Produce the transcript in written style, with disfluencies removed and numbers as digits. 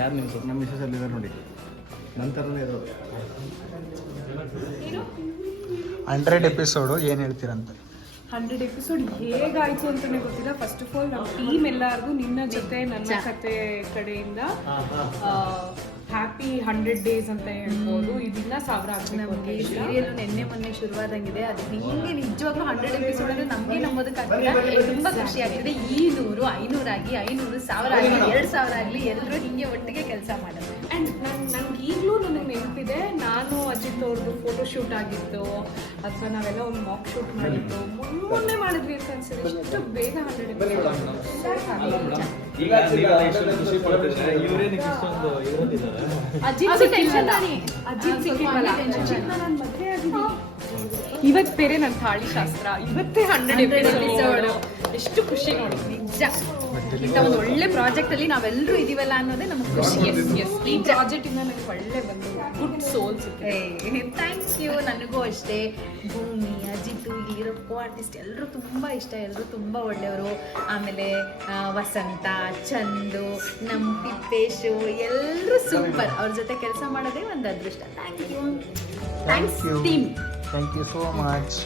ಯಾರು ನಿಮ್ದು? ನಮ್ಮ ಮಿಸಸ್ ಅಲ್ಲಿ ನೋಡಿ ನಂತರನೇ ಇರೋದು 100 ಎಪಿಸೋಡು ಏನು ಹೇಳ್ತೀರಂತ? 100 ಎಪಿಸೋಡ್ ಹೇಗಾಯ್ತು ಅಂತಾನೆ ಗೊತ್ತಿಲ್ಲ. ಫಸ್ಟ್ ಆಫ್ ಆಲ್ ನಮ್ಮ ಟೀಮ್ ಎಲ್ಲರಿಗೂ ನಿನ್ನ ಜೊತೆ ನನ್ನ ಕತೆ ಕಡೆಯಿಂದ ಹ್ಯಾಪಿ 100 ಡೇಸ್ ಅಂತ ಹೇಳ್ಬೋದು. ಇದನ್ನ 1000 ಆಗಬೇಕು. ಸೀರಿಯಲ್ ನಿನ್ನೆ ಮೊನ್ನೆ ಶುರುವಾದಂಗಿದೆ. ಅದು ಹಿಂಗೆ ನಿಜವಾಗ್ಲೂ 100 ಎಪಿಸೋಡ್ ಅಂದ್ರೆ ನಮಗೆ ನಂಬೋದಕ್ಕಾಗ್ತಿಲ್ಲ. ತುಂಬಾ ಖುಷಿ ಆಗ್ತಿದೆ. ಈ 100 500 ಆಗಿ 500 1000 ಆಗಲಿ 2000 ಆಗಲಿ ಎಲ್ಲರೂ ಹಿಂಗೆ ಒಟ್ಟಿಗೆ ಕೆಲಸ ಮಾಡೋದು. ಆ್ಯಂಡ್ ನಂಗೆ ಈಗಲೂ ನನಗೆ ನೆನಪಿದೆ, ನಾನು ಅಜಿತ್ ಅವ್ರದ್ದು ಫೋಟೋ ಶೂಟ್ ಆಗಿತ್ತು ಅಥವಾ ನಾವೆಲ್ಲ ಒಂದು ಮಾಕ್ ಶೂಟ್ ಮಾಡಿದ್ದು ಮೊನ್ನೆ ಮಾಡಿದ್ವಿ ಅಂತ ಅನ್ಸುತ್ತೆ. ಎಷ್ಟು ಬೇಗ 100 ಎಪಿಸೋಡ್ ಇವತ್ತು ಬೇರೆ ನನ್ನ ತಾಳಿ ಶಾಸ್ತ್ರ, ಇವತ್ತೇ 100 ಎಪಿಸೋಡ್. ಎಷ್ಟು ಖುಷಿ ನೋಡಿ ನಿಜ. ಇಂಥ ಒಂದು ಒಳ್ಳೆ ಪ್ರಾಜೆಕ್ಟ್ ಅಲ್ಲಿ ನಾವೆಲ್ಲರೂ ಇದೀವಲ್ಲ ಅನ್ನೋದೇ ನಮ್ಗೆ ಖುಷಿ. ಈ ಪ್ರಾಜೆಕ್ಟ್ ಇಂದ ನನಗೆ ಒಳ್ಳೆ ಬಂದು ಗುಡ್ ಸೋಲ್ಸ್. Thank you. ನನಗೂ ಅಷ್ಟೇ. ಭೂಮಿ, ಅಜಿತು, ಇಲ್ಲಿರೋ ಕೋ ಆರ್ಟಿಸ್ಟ್ ಎಲ್ಲರೂ ತುಂಬ ಇಷ್ಟ. ಎಲ್ಲರೂ ತುಂಬ ಒಳ್ಳೆಯವರು. ಆಮೇಲೆ ವಸಂತ, ಚಂದು, ನಮ್ಮ ತಿಪ್ಪೇಶು ಎಲ್ಲರೂ ಸೂಪರ್. ಅವ್ರ ಜೊತೆ ಕೆಲಸ ಮಾಡೋದೇ ಒಂದು ಅದೃಷ್ಟ. Thank you. Thanks team. Thank you so much.